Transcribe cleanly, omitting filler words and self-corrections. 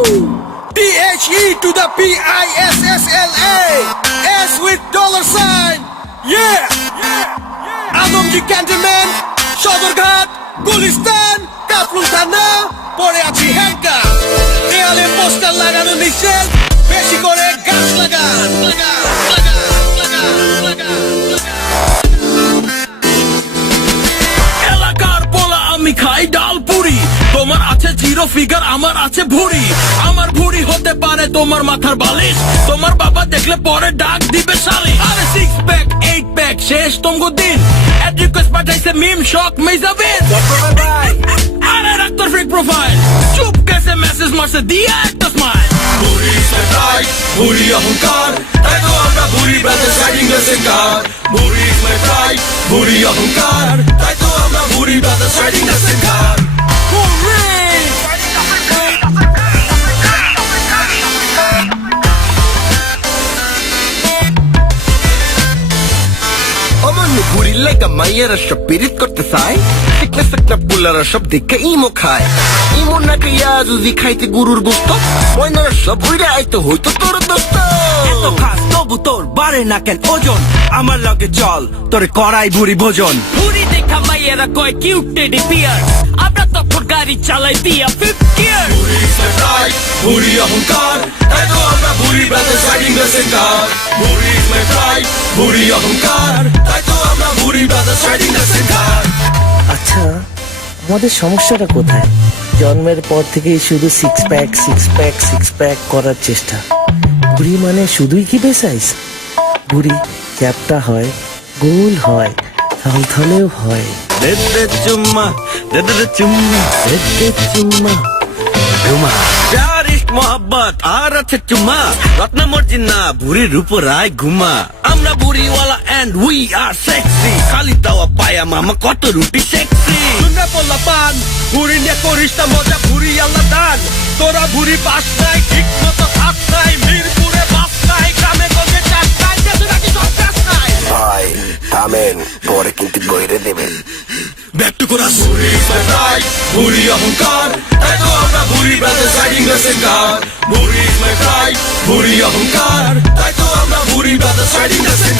THE to the PISSLA, S with dollar sign. Yeah, Adamjee cantonment, Sadarghat, Gulistan, Kafrul থানা, পরে আছি হ্যাঙ্কা। দেয়ালে পোস্টার লাগানো নিষেধ, বেশি করে গাছ লাগান। এলাকার পোলা আমি খাই ডাল পুরি, তোমার আছে জিরো ফিগার, আমার আছে ভুড়ি। আমার ভুড়ি হতে পারে তোমার মাথার বালিশ, তোমার বাবা দেখলে পরে ডাক দিবে শালি। আরে 6 প্যাক 8 প্যাক শেষ তোমগো দিন, এড রিকোয়েস্ট পাঠাইছে মিম শক মেজাবিন। আরে রাখ তোর ফেক প্রোফাইল, চুপ কেসে মেসেজ মারছে দিয়া একটা স্মাইল। ভুড়ি সে টাইট, ভুড়ি অহংকার, তাই তো আমরা ভুড়ি ব্রাদার্স রাইডিং দ্য সেম কার। ভুড়ি সে টাইট, ভুড়ি অহংকার, তাই তো আমরা ভুড়ি ব্রাদার্স রাইডিং দ্য সেম কার। বুড়ি লেগা মাইয়েরা সব পিরিত করতে চায়, সিকনা সিকনা পুলারা সব দেখে ইমো খায়। ইমো না খাইয়া যদি খাইতে গরুর গোস্ত, ময়নারা সব উইরে আইতো হইতো তোর দোস্ত। এত খাস তবু তোর বাড়ে না কেন ওজন, আমার লগে চল তোর করাই বুড়ি ভোজন। বুড়ি দেখা মাইয়েরা কয় কিউট টেডি বিয়ার, আমরা তখন গাড়ি চালাই দিয়া 5th গিয়ার। ভুড়ি সে টাইট, ভুড়ি অহংকার, তাই তো আমরা ভুড়ি ব্রাদার্স রাইডিং দ্য সেম কার। ভুড়ি সে টাইট, ভুড়ি অহংকার, তাই তো আমরা ভুড়ি ব্রাদার্স রাইডিং দ্য সেম কার। আচ্ছা, আমাদের সমস্যাটা কোথায়? জন্মের পর থেকেই শুধু সিক্স প্যাক করার চেষ্টা। বুড়ি মানে শুধুই কি বেসাইজ? বুড়ি চ্যাপটা হয়, গোল হয়, থলথলেও হয়। দে দে চুম্মা, দে দে চুম্মা, দে দে চুম্মা, ঘুমা। প্যার ইশক মোহাব্বত আর আছে চুম্মা, রত্ন মর্জিনা বুড়ির উপর আয় ঘুমা। আমরা বুড়িওয়ালা এন্ড উই আর সেক্সি, খালি তাওয়া পায়া মামা কত রুটি সেক্সি। শুনে বললা পান, ভুড়ি নিয়ে করিস না মজা, ভুড়ি আল্লাহ দান। তোরা ভুড়ি পাস নাই, ঠিক মতো খাস নাই, মিরপুরে বাস নাই, গ্রামে গঞ্জে চাষ নাই, দেশে নাকি সব চাষ নাই। ভাই থামেন, পরে কিন্তু বইরে দেবেন। Back to chorus. ভুড়ি সে টাইট, ভুড়ি অহংকার, তাই তো আমরা ভুড়ি ব্রাদার্স রাইডিং দ্য সেম কার। ভুড়ি সে টাইট, ভুড়ি অহংকার, তাই তো আমরা ভুড়ি ব্রাদার্স রাইডিং দ্য সেম